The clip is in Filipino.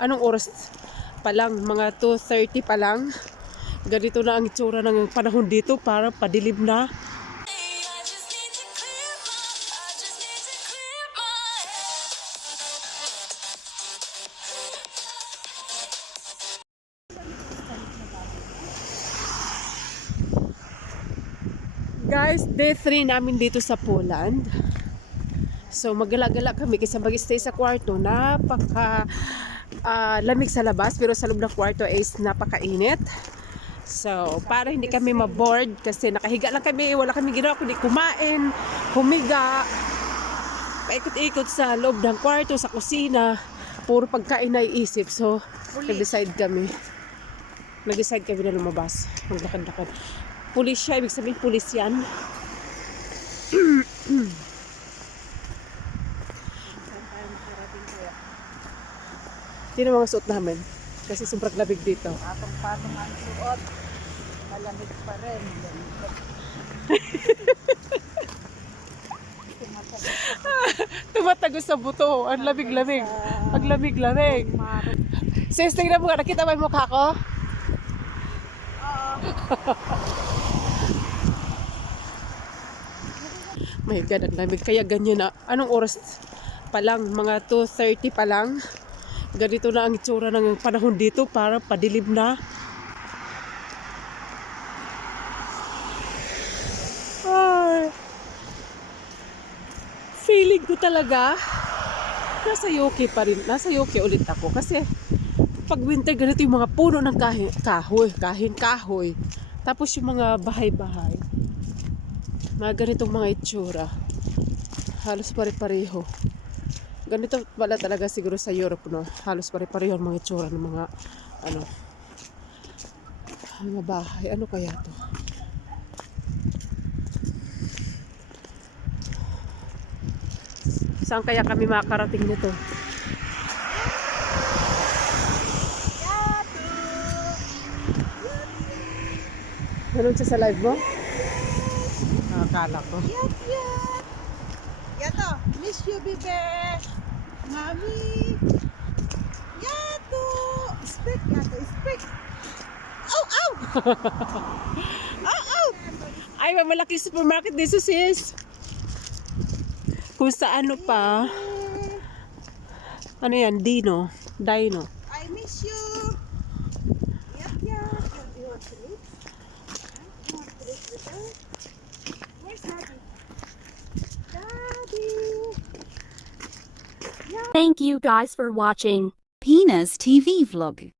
Anong oras pa lang? Mga 2:30 pa lang. Ganito na ang itsura ng panahon dito, para padilim na. Guys, day 3 namin dito sa Poland. So magala-gala kami kasi mag-stay sa kwarto. Napaka lamig sa labas, pero sa loob ng kwarto is napakainit. So para hindi kami ma-bored, kasi nakahiga lang kami, wala kami ginawa kundi kumain, humiga, paikot-ikot sa loob ng kwarto, sa kusina, puro pagkain na iisip. So nag-decide kami na lumabas, maglakad-lakad. Pulis siya, ibig sabihin pulis yan. Sino mga suot namin? Kasi sobrang lamig dito. Patong-patong ang suot. Malamig pa rin. Tumatagos sa buto. Ang lamig-lamig. Ang lamig-lamig. Sis, tingnan mo nga. Nakita mo yung mukha ko? My God, ang lamig. Kaya ganyan na. Anong oras pa lang? Mga 2:30 pa lang. Ganito na ang itsura ng panahon dito, para padilim na. Ay, feeling ko talaga nasa UK pa rin. Nasa UK ulit ako. Kasi pag winter, ganito yung mga puno ng kahoy. Tapos yung mga bahay-bahay. Mga ganitong mga itsura. Halos pare-pareho. Ganito pala talaga siguro sa Europe, no? Halos pare-pareho ang mga itsura ng mga mga bahay. Ano kaya to? Saan kaya kami makakarating nito? Ganun siya sa live mo? Nakakala ko. Yato, miss you, bebe. Mami. Yato. Speak, yato, speak. Ow, ow. Ow, ow. Ay, may malaking supermarket dito, sis. Kung sa ano pa. Ano yan? Dino. I miss you. Yap. You want to eat? You want to eat with her? Where's Daddy? Daddy. Thank you guys for watching Pena's TV vlog.